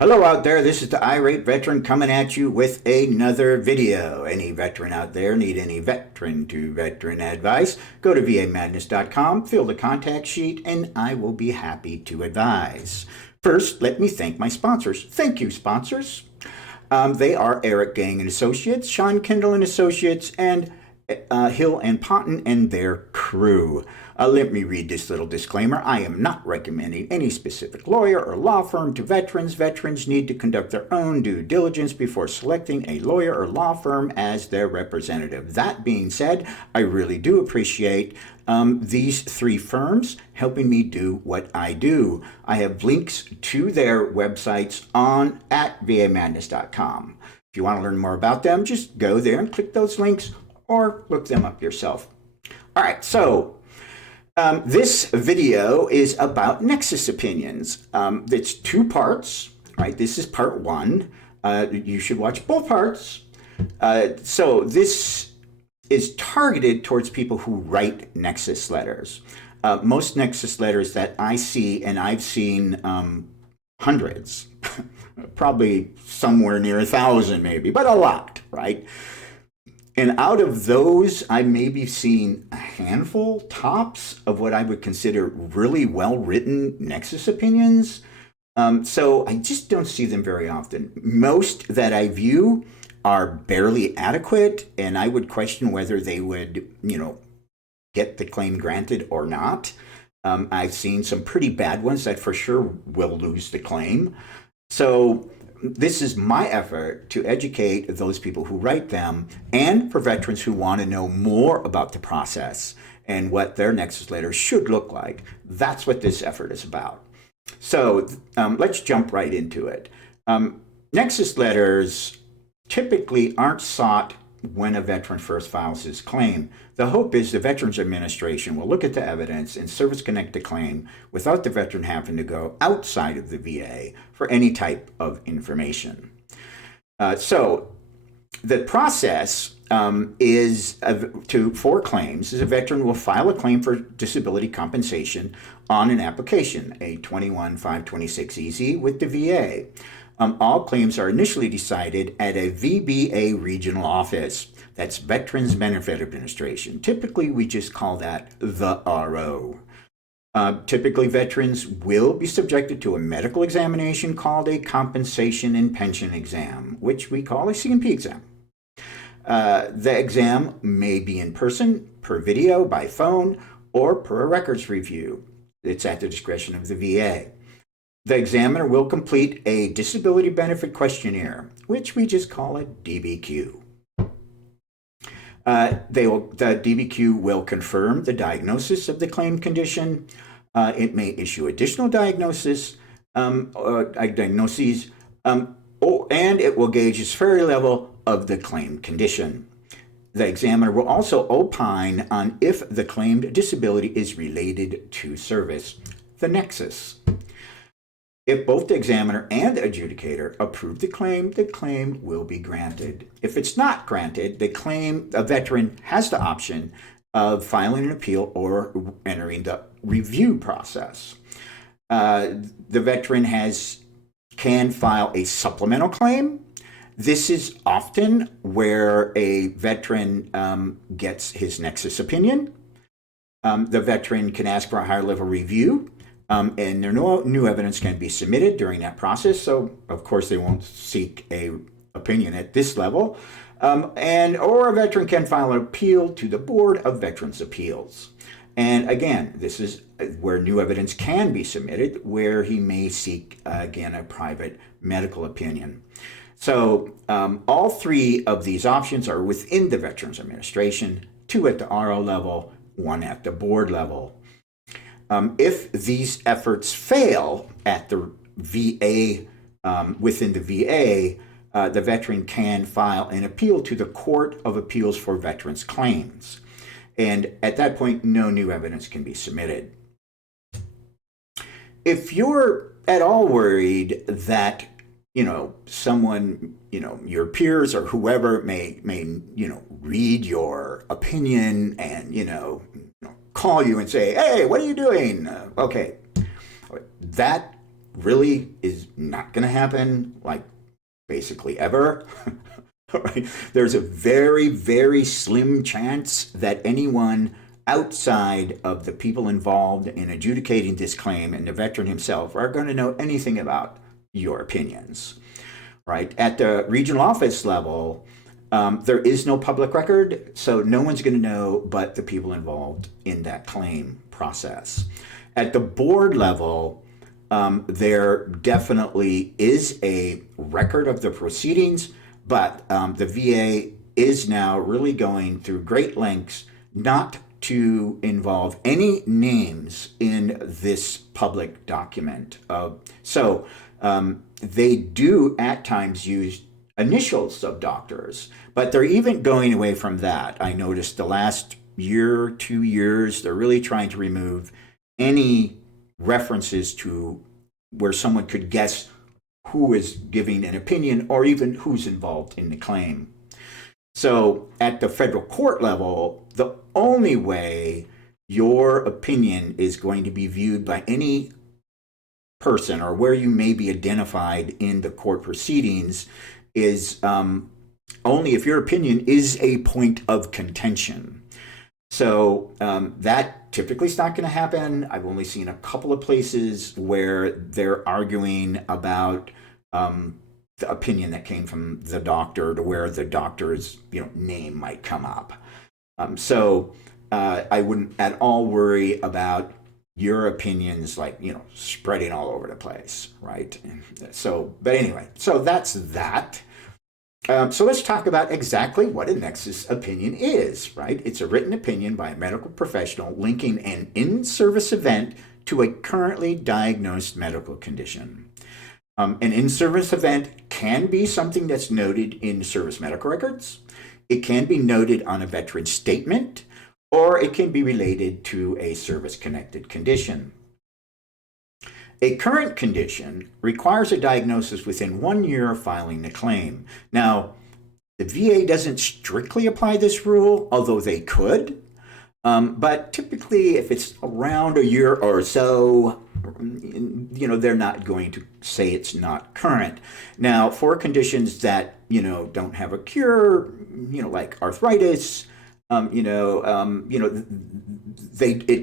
Hello out there, this is the Irate Veteran coming at you with another video. Any veteran out there need any veteran-to-veteran advice? Go to vamadness.com, fill the contact sheet, and I will be happy to advise. First, let me thank my sponsors. Thank you, sponsors. They are Eric Gang and Associates, Sean Kendall and Associates, and Hill and Ponton and their crew. Let me read this little disclaimer. I am not recommending any specific lawyer or law firm to veterans. Veterans need to conduct their own due diligence before selecting a lawyer or law firm as their representative. That being said, I really do appreciate these three firms helping me do what I do. I have links to their websites on at vamadness.com. If you want to learn more about them, just go there and click those links or look them up yourself. All right, so this video is about Nexus opinions. It's two parts, right? This is part one. You should watch both parts. So this is targeted towards people who write Nexus letters. Most Nexus letters that I see, and I've seen hundreds, probably somewhere near 1,000 maybe, but a lot, right? And out of those, I maybe seen a handful, tops, of what I would consider really well-written Nexus opinions. So I just don't see them very often. Most that I view are barely adequate, and I would question whether they would, get the claim granted or not. I've seen some pretty bad ones that for sure will lose the claim. So this is my effort to educate those people who write them, and for veterans who want to know more about the process and what their Nexus letter should look like. That's what this effort is about. So let's jump right into it. Nexus letters typically aren't sought when a veteran first files his claim. The hope is the Veterans Administration will look at the evidence and service-connect the claim without the veteran having to go outside of the VA for any type of information. So the process for claims is a veteran will file a claim for disability compensation on an application, a 21-526EZ with the VA. All claims are initially decided at a VBA regional office. That's Veterans Benefit Administration. Typically, we just call that the RO. Typically, veterans will be subjected to a medical examination called a compensation and pension exam, which we call a C&P exam. The exam may be in person, per video, by phone, or per a records review. It's at the discretion of the VA. The examiner will complete a disability benefit questionnaire, which we just call a DBQ. The DBQ will confirm the diagnosis of the claimed condition. It may issue additional diagnoses, and it will gauge the severity level of the claimed condition. The examiner will also opine on if the claimed disability is related to service, the nexus. If both the examiner and the adjudicator approve the claim will be granted. If it's not granted, a veteran has the option of filing an appeal or entering the review process. The veteran can file a supplemental claim. This is often where a veteran gets his Nexus opinion. The veteran can ask for a higher level review. And no new evidence can be submitted during that process. So, of course, they won't seek a opinion at this level. Or a veteran can file an appeal to the Board of Veterans' Appeals. And again, this is where new evidence can be submitted, where he may seek, again, a private medical opinion. So all three of these options are within the Veterans Administration, 2 at the RO level, 1 at the board level. If these efforts fail at the VA, within the VA, the veteran can file an appeal to the Court of Appeals for Veterans Claims. And at that point, no new evidence can be submitted. If you're at all worried that, someone, your peers or whoever may read your opinion and, call you and say, hey, what are you doing? Okay, that really is not going to happen, like basically ever. Right? There's a very, very slim chance that anyone outside of the people involved in adjudicating this claim and the veteran himself are going to know anything about your opinions. Right? At the regional office level, there is no public record, so no one's going to know but the people involved in that claim process. At the board level, there definitely is a record of the proceedings, but the VA is now really going through great lengths not to involve any names in this public document. So they do at times use initials of doctors, but they're even going away from that. I noticed the last year, 2 years, they're really trying to remove any references to where someone could guess who is giving an opinion or even who's involved in the claim. So at the federal court level, the only way your opinion is going to be viewed by any person or where you may be identified in the court proceedings is only if your opinion is a point of contention. So that typically is not going to happen. I've only seen a couple of places where they're arguing about the opinion that came from the doctor to where the doctor's name might come up. So I wouldn't at all worry about your opinions spreading all over the place, right? So, but anyway, so that's that. So let's talk about exactly what a Nexus opinion is, right? It's a written opinion by a medical professional linking an in-service event to a currently diagnosed medical condition. An in-service event can be something that's noted in service medical records. It can be noted on a veteran's statement, or it can be related to a service-connected condition. A current condition requires a diagnosis within 1 year of filing the claim. Now, the VA doesn't strictly apply this rule, although they could. But typically, if it's around a year or so, they're not going to say it's not current. Now, for conditions that, don't have a cure, like arthritis, it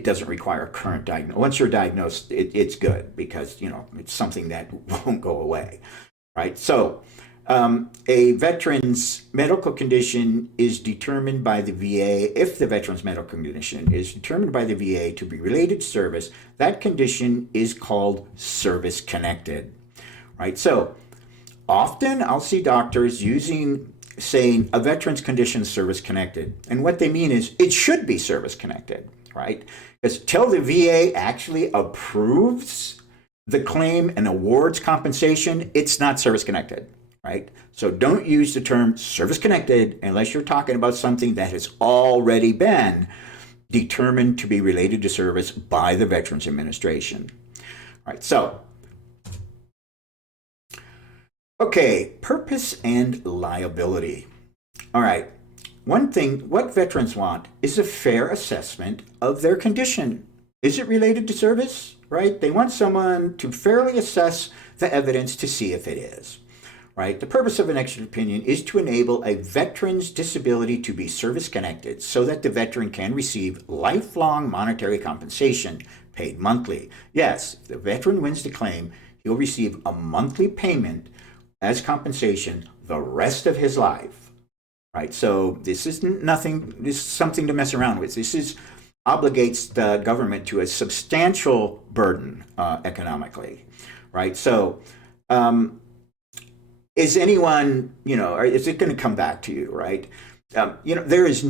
doesn't require a current diagnosis. Once you're diagnosed, it's good because, it's something that won't go away, right? So a veteran's medical condition is determined by the VA. If the veteran's medical condition is determined by the VA to be related to service, that condition is called service-connected, right? So often I'll see doctors saying a veteran's condition is service-connected. And what they mean is it should be service-connected, right? Because till the VA actually approves the claim and awards compensation, it's not service-connected, right? So don't use the term service-connected unless you're talking about something that has already been determined to be related to service by the Veterans Administration. All right, so okay, purpose and liability. All right, one thing, what veterans want is a fair assessment of their condition. Is it related to service, right? They want someone to fairly assess the evidence to see if it is, right? The purpose of an expert opinion is to enable a veteran's disability to be service-connected so that the veteran can receive lifelong monetary compensation paid monthly. Yes, if the veteran wins the claim, he'll receive a monthly payment as compensation the rest of his life, right? So this is something to mess around with. This obligates the government to a substantial burden economically, right? So is anyone, or is it going to come back to you, right? There's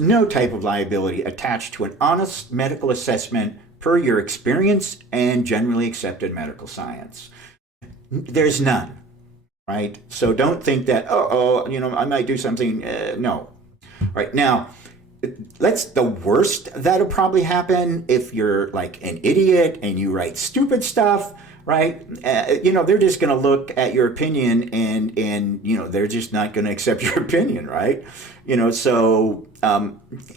no type of liability attached to an honest medical assessment per your experience and generally accepted medical science. There's none, right? So don't think that, I might do something. No. Right now, the worst that'll probably happen if you're like an idiot and you write stupid stuff, right? They're just going to look at your opinion and they're just not going to accept your opinion, right? So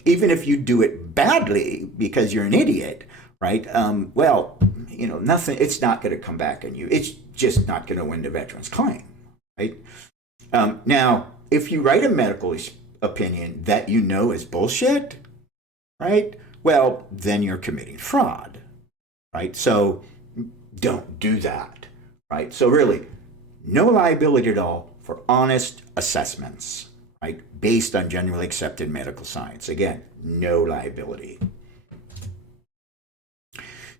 even if you do it badly because you're an idiot, right? nothing, it's not going to come back on you. It's just not going to win the veteran's claim, right? Now, if you write a medical opinion that you know is bullshit, right? Well, then you're committing fraud, right? So don't do that, right? So really, no liability at all for honest assessments, right? Based on generally accepted medical science. Again, no liability.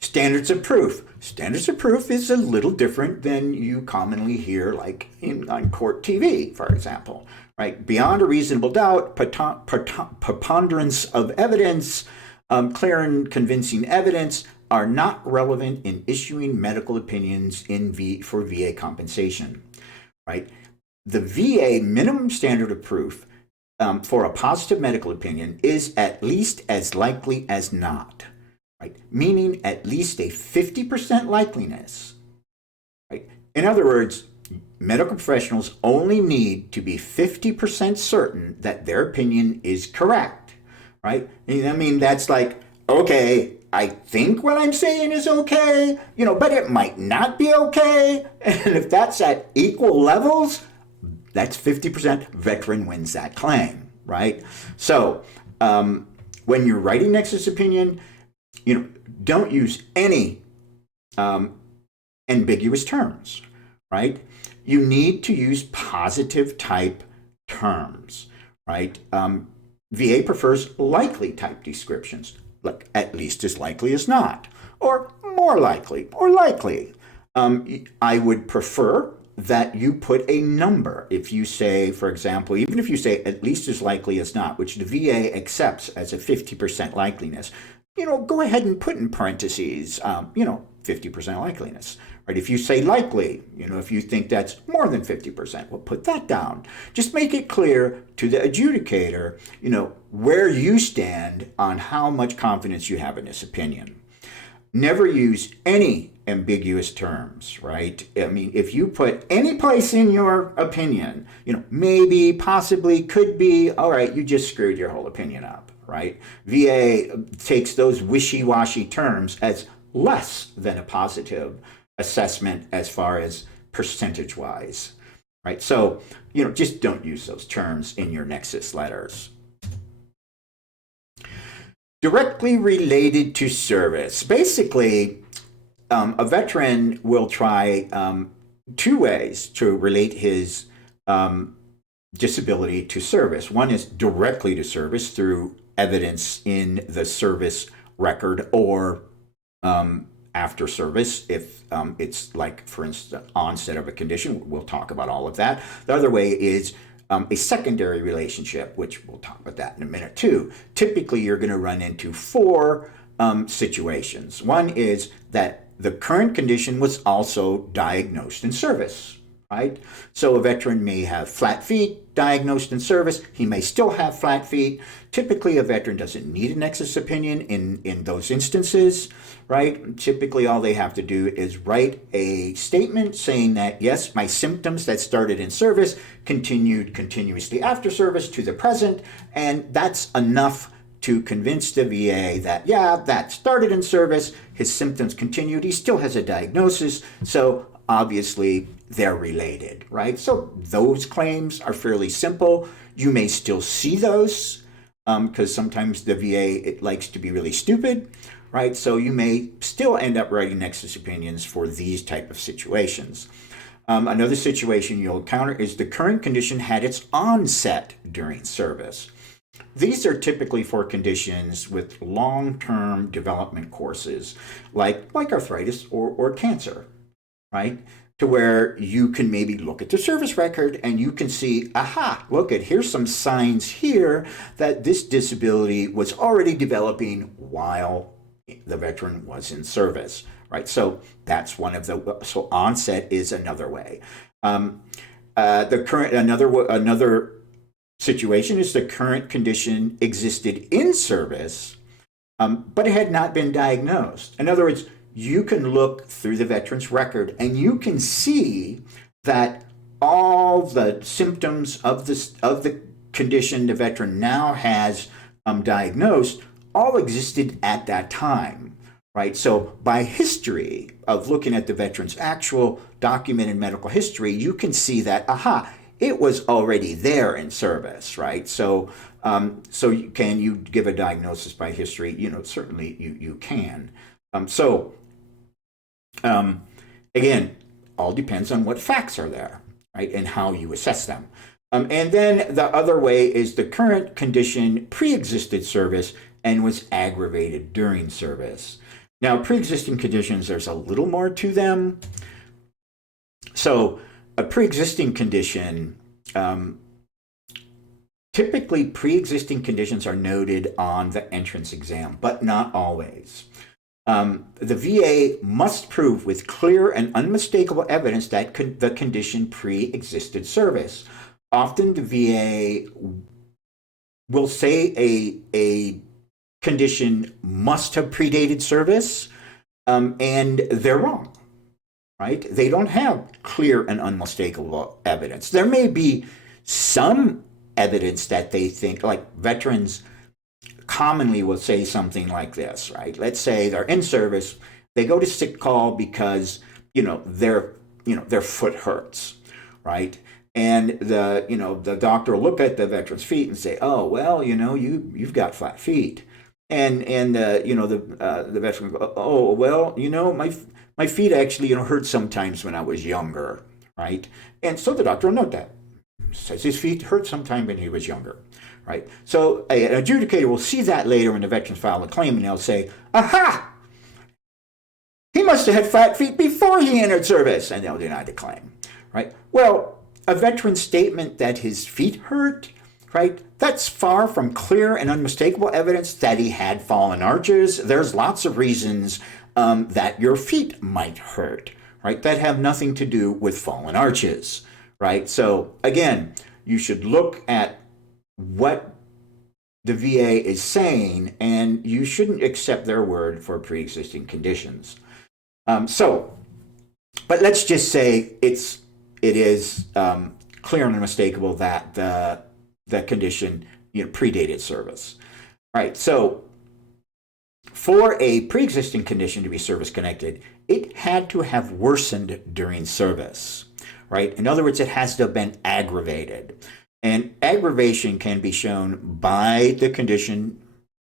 Standards of proof. Standards of proof is a little different than you commonly hear, like on court TV, for example, right? Beyond a reasonable doubt, preponderance of evidence, clear and convincing evidence are not relevant in issuing medical opinions for VA compensation, right? The VA minimum standard of proof for a positive medical opinion is at least as likely as not. Right? Meaning at least a 50% likeliness. Right? In other words, medical professionals only need to be 50% certain that their opinion is correct. Right? I mean, that's like, okay, I think what I'm saying is okay, but it might not be okay. And if that's at equal levels, that's 50%, veteran wins that claim, right? So when you're writing Nexus opinion, don't use any ambiguous terms, right? You need to use positive type terms, right? VA prefers likely type descriptions, like at least as likely as not, or more likely, or likely. I would prefer that you put a number. If you say, for example, even if you say at least as likely as not, which the VA accepts as a 50% likeliness, go ahead and put in parentheses, 50% likeliness, right? If you say likely, if you think that's more than 50%, well, put that down. Just make it clear to the adjudicator, where you stand on how much confidence you have in this opinion. Never use any ambiguous terms, right? I mean, if you put any place in your opinion, maybe, possibly, could be, all right, you just screwed your whole opinion up. Right? VA takes those wishy-washy terms as less than a positive assessment as far as percentage-wise, right? So, just don't use those terms in your Nexus letters. Directly related to service. Basically, a veteran will try 2 ways to relate his disability to service. One is directly to service through evidence in the service record or after service, if it's like, for instance, onset of a condition. We'll talk about all of that. The other way is a secondary relationship, which we'll talk about that in a minute too. Typically, you're going to run into 4 situations. One is that the current condition was also diagnosed in service. Right? So a veteran may have flat feet diagnosed in service. He may still have flat feet. Typically, a veteran doesn't need a Nexus opinion in those instances, right? Typically, all they have to do is write a statement saying that, yes, my symptoms that started in service continued continuously after service to the present, and that's enough to convince the VA that, yeah, that started in service, his symptoms continued, he still has a diagnosis, so obviously they're related, right? So those claims are fairly simple. You may still see those because sometimes the VA, it likes to be really stupid, right? So you may still end up writing Nexus opinions for these type of situations. Another situation you'll encounter is the current condition had its onset during service. These are typically for conditions with long-term development courses, like arthritis or cancer, right? To where you can maybe look at the service record and you can see, aha, here's some signs here that this disability was already developing while the veteran was in service, right? So that's one of so onset is another way. Another situation is the current condition existed in service, but it had not been diagnosed. In other words, you can look through the veteran's record and you can see that all the symptoms of the condition the veteran now has diagnosed all existed at that time, right? So by history of looking at the veteran's actual documented medical history, you can see that, aha, it was already there in service, right? So, can you give a diagnosis by history? Certainly you can. So, again, all depends on what facts are there, right, and how you assess them. And then the other way is the current condition pre-existed service and was aggravated during service. Now, pre-existing conditions, there's a little more to them. So a pre-existing condition, typically pre-existing conditions are noted on the entrance exam, but not always. The VA must prove with clear and unmistakable evidence that the condition pre-existed service. Often the VA will say a condition must have predated service, and they're wrong, right? They don't have clear and unmistakable evidence. There may be some evidence that they think, like veterans commonly will say something like this, right? Let's say they're in service, they go to sick call because their foot hurts, right? And the doctor will look at the veteran's feet and say, oh well, you've got flat feet. And the veteran goes, oh well, my feet actually hurt sometimes when I was younger, right? And so the doctor will note that. Says his feet hurt sometime when he was younger, right? So an adjudicator will see that later when the veterans file a claim, and they'll say, aha, he must have had flat feet before he entered service, and they'll deny the claim, right? Well, a veteran's statement that his feet hurt, right, that's far from clear and unmistakable evidence that he had fallen arches. There's lots of reasons that your feet might hurt, right, that have nothing to do with fallen arches, right? So again, you should look at what the VA is saying, and you shouldn't accept their word for pre-existing conditions. But let's just say it is clear and unmistakable that the condition predated service. Right. So for a pre-existing condition to be service connected, it had to have worsened during service. Right. In other words, it has to have been aggravated. And aggravation can be shown by the condition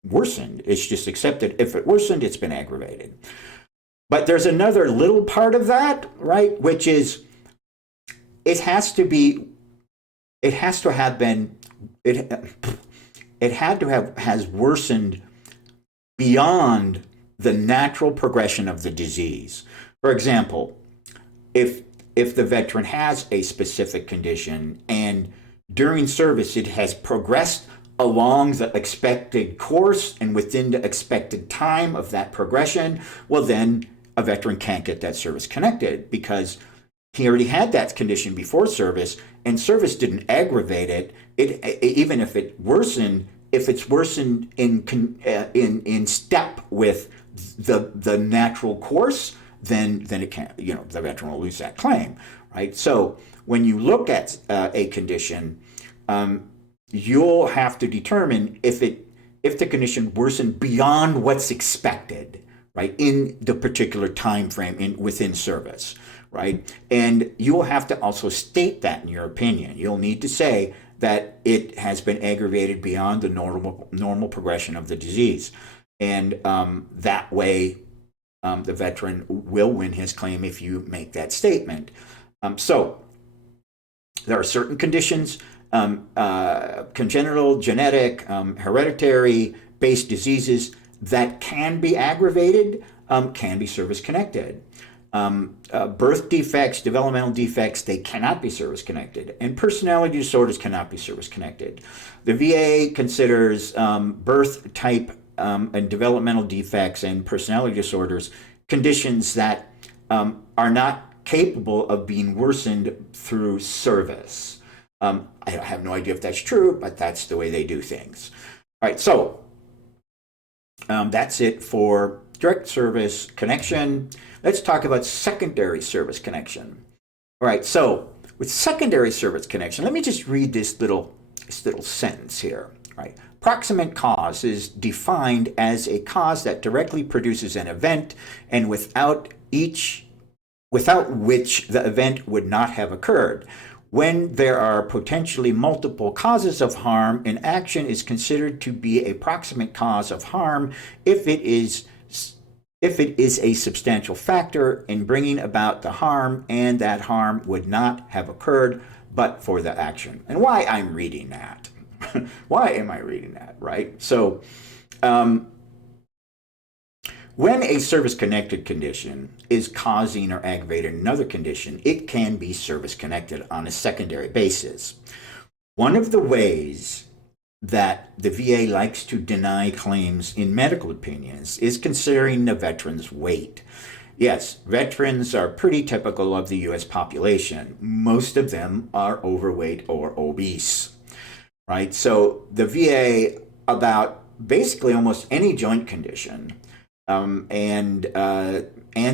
worsened. It's just accepted. If it worsened, it's been aggravated. But there's another little part of that, right, which is it had to have worsened beyond the natural progression of the disease. For example, if the veteran has a specific condition and during service it has progressed along the expected course and within the expected time of that progression, well then a veteran can't get that service connected because he already had that condition before service, and service didn't aggravate it. Even if it worsened, if it's worsened in step with the natural course, then it can't. The veteran will lose that claim, right? So when you look at a condition, you'll have to determine if the condition worsened beyond what's expected, right, in the particular time frame within service. Right? And you'll have to also state that in your opinion. You'll need to say that it has been aggravated beyond the normal progression of the disease. And that way, the veteran will win his claim if you make that statement. So there are certain conditions, congenital, genetic, hereditary based diseases that can be aggravated, can be service connected. Birth defects, developmental defects, they cannot be service connected, and personality disorders cannot be service connected. The VA considers birth type and developmental defects and personality disorders conditions that are not capable of being worsened through service. I have no idea if that's true, but that's the way they do things. All right, so that's it for direct service connection. Let's talk about secondary service connection. All right, so with secondary service connection, let me just read this little sentence here. right? Proximate cause is defined as a cause that directly produces an event and without which the event would not have occurred. When there are potentially multiple causes of harm, an action is considered to be a proximate cause of harm if it is a substantial factor in bringing about the harm, and that harm would not have occurred but for the action. And why I'm reading that? Why am I reading that, right? So, when a service-connected condition is causing or aggravating another condition, it can be service-connected on a secondary basis. One of the ways that the VA likes to deny claims in medical opinions is considering the veteran's weight. Yes, veterans are pretty typical of the US population. Most of them are overweight or obese, right? So the VA, about basically almost any joint condition, and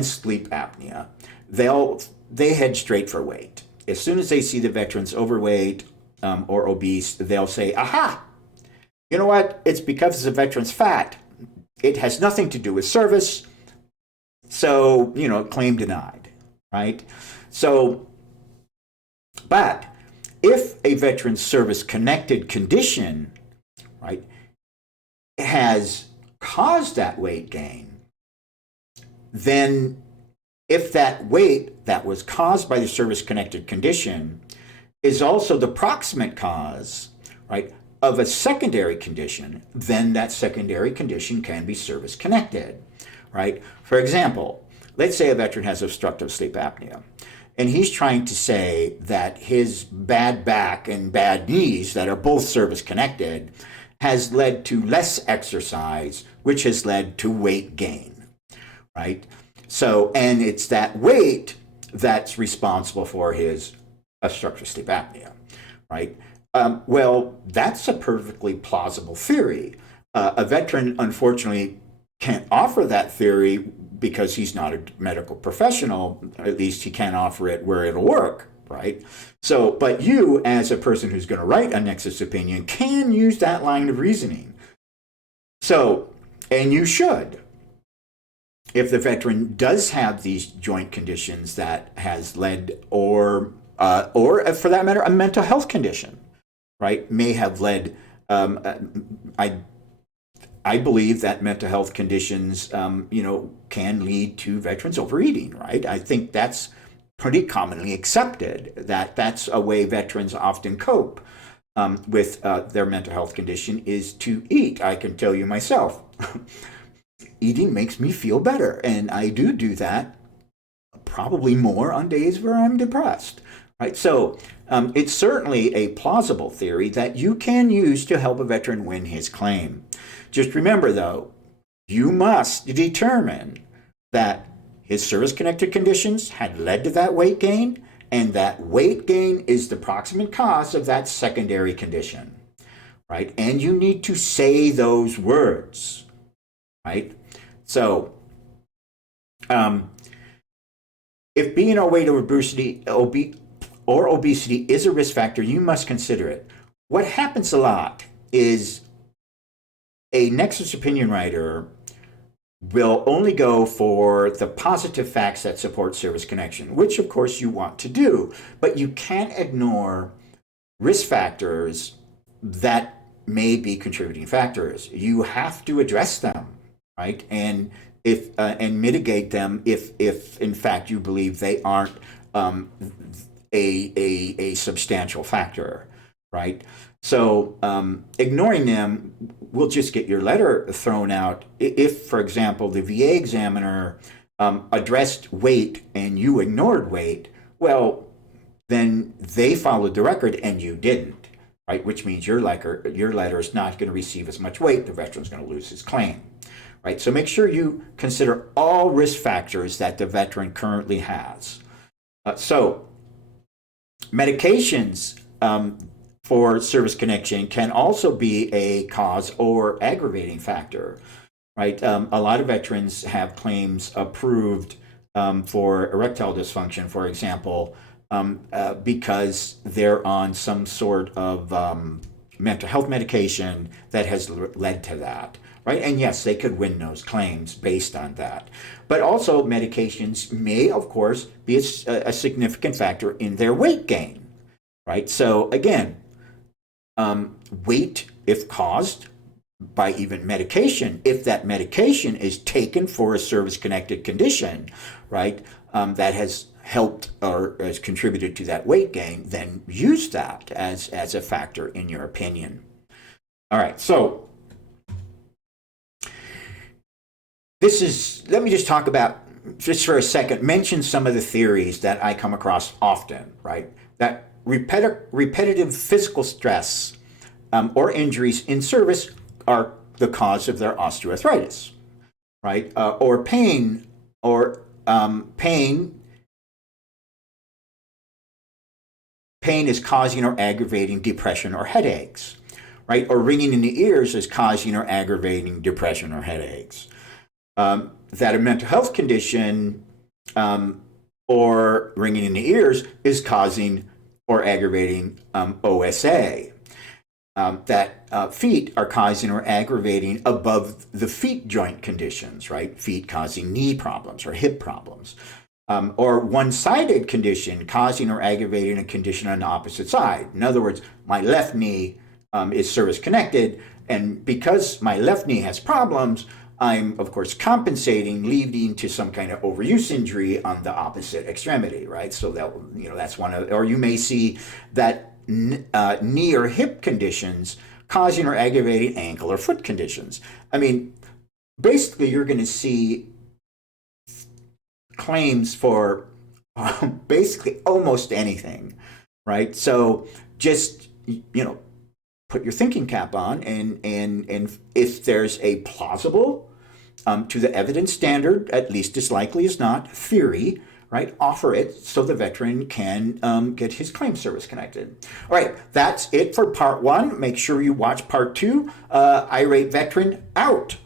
sleep apnea, they head straight for weight. As soon as they see the veterans overweight or obese, they'll say, aha, you know what? It's because the veteran's fat. It has nothing to do with service. So, claim denied, right? So, but if a veteran's service-connected condition, right, has caused that weight gain, then if that weight that was caused by the service-connected condition is also the proximate cause, right, of a secondary condition, then that secondary condition can be service-connected, right? For example, let's say a veteran has obstructive sleep apnea, and he's trying to say that his bad back and bad knees that are both service-connected has led to less exercise, which has led to weight gain, right? So, and it's that weight that's responsible for his obstructive sleep apnea, right? Well, that's a perfectly plausible theory. A veteran, unfortunately, can't offer that theory because he's not a medical professional. At least he can't offer it where it'll work, right? So, but you, as a person who's going to write a Nexus opinion, can use that line of reasoning. So, and you should. If the veteran does have these joint conditions that has led, or for that matter, a mental health condition, right, may have led, I believe that mental health conditions, can lead to veterans overeating, right? I think that's pretty commonly accepted, that that's a way veterans often cope with their mental health condition, is to eat. I can tell you myself, eating makes me feel better, and I do that probably more on days where I'm depressed, right? So it's certainly a plausible theory that you can use to help a veteran win his claim. Just remember, though, you must determine that his service-connected conditions had led to that weight gain, and that weight gain is the proximate cause of that secondary condition, right? And you need to say those words, right? So, if being overweight or obesity is a risk factor, you must consider it. What happens a lot is a Nexus opinion writer will only go for the positive facts that support service connection, which of course you want to do, but you can't ignore risk factors that may be contributing factors. You have to address them, right? And mitigate them if in fact you believe they aren't a substantial factor, right? So ignoring them will just get your letter thrown out. If, for example, the VA examiner addressed weight and you ignored weight, well, then they followed the record and you didn't, right? Which means your letter is not going to receive as much weight. The veteran's going to lose his claim, right? So make sure you consider all risk factors that the veteran currently has. So medications for service connection can also be a cause or aggravating factor, right? A lot of veterans have claims approved for erectile dysfunction, for example, because they're on some sort of mental health medication that has led to that, right? And yes, they could win those claims based on that. But also, medications may, of course, be a significant factor in their weight gain, right? So again, weight, if caused by even medication, if that medication is taken for a service-connected condition, right, that has helped or has contributed to that weight gain, then use that as a factor in your opinion. All right, so this is, let me just talk about, just for a second, mention some of the theories that I come across often, right? That repetitive physical stress or injuries in service are the cause of their osteoarthritis, right? Or pain, pain is causing or aggravating depression or headaches, right? Or ringing in the ears is causing or aggravating depression or headaches. That a mental health condition or ringing in the ears is causing or aggravating OSA. That feet are causing or aggravating above the feet joint conditions, right? Feet causing knee problems or hip problems. Or one-sided condition causing or aggravating a condition on the opposite side. In other words, my left knee is service-connected, and because my left knee has problems, I'm, of course, compensating, leading to some kind of overuse injury on the opposite extremity, right? So that, that's one of, or you may see that knee or hip conditions causing or aggravating ankle or foot conditions. I mean, basically, you're going to see claims for basically almost anything, right? So just, put your thinking cap on, and if there's a plausible, to the evidence standard, at least as likely as not, theory, right, offer it so the veteran can get his claim service connected. All right, that's it for part one. Make sure you watch part two. Irate Veteran out.